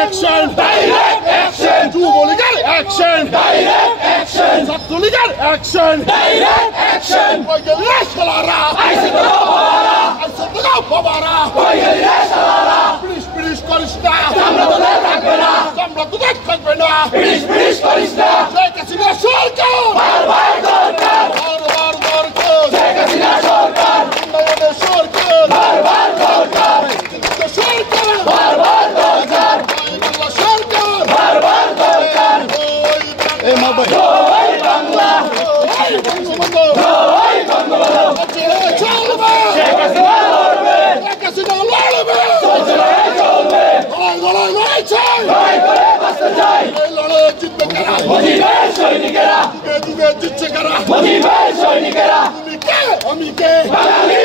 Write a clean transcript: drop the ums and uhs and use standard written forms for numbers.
Action! Direct action! যুবলীগের action! Direct action! ছাত্রলীগের action! Direct action! কইগেলিয়া শালারা! আইসিতগো বাবারা! আইসিতগো বাবারা! কইগেলিয়া শালারা! পুলিশ করিস না! আমরা তোদের থাকবে না! আমরা তোদের থাকবে না! পুলিশ করিস না! শেখ হাসিনা সরকার! বারবার দরকার! বারবার দরকার! শেখ হাসিনা সরকার! উন্নয়নের সরকার! বারবার দরকার! সরকার! বারবার দরকার! জয় বাংলা জয় বাংলা চলবে শেখ হাসিনা লড়বে শেখ হাসিনা লড়বে চলবে লড়াই চাই লড়াই করে বাঁচতে চাই এই লড়াই জিতবে কারা মুজিবের সৈনিকেরা যুগে জিতছে কারা মুজিবের সৈনিকেরা তুমি কে আমি কে বাঙালি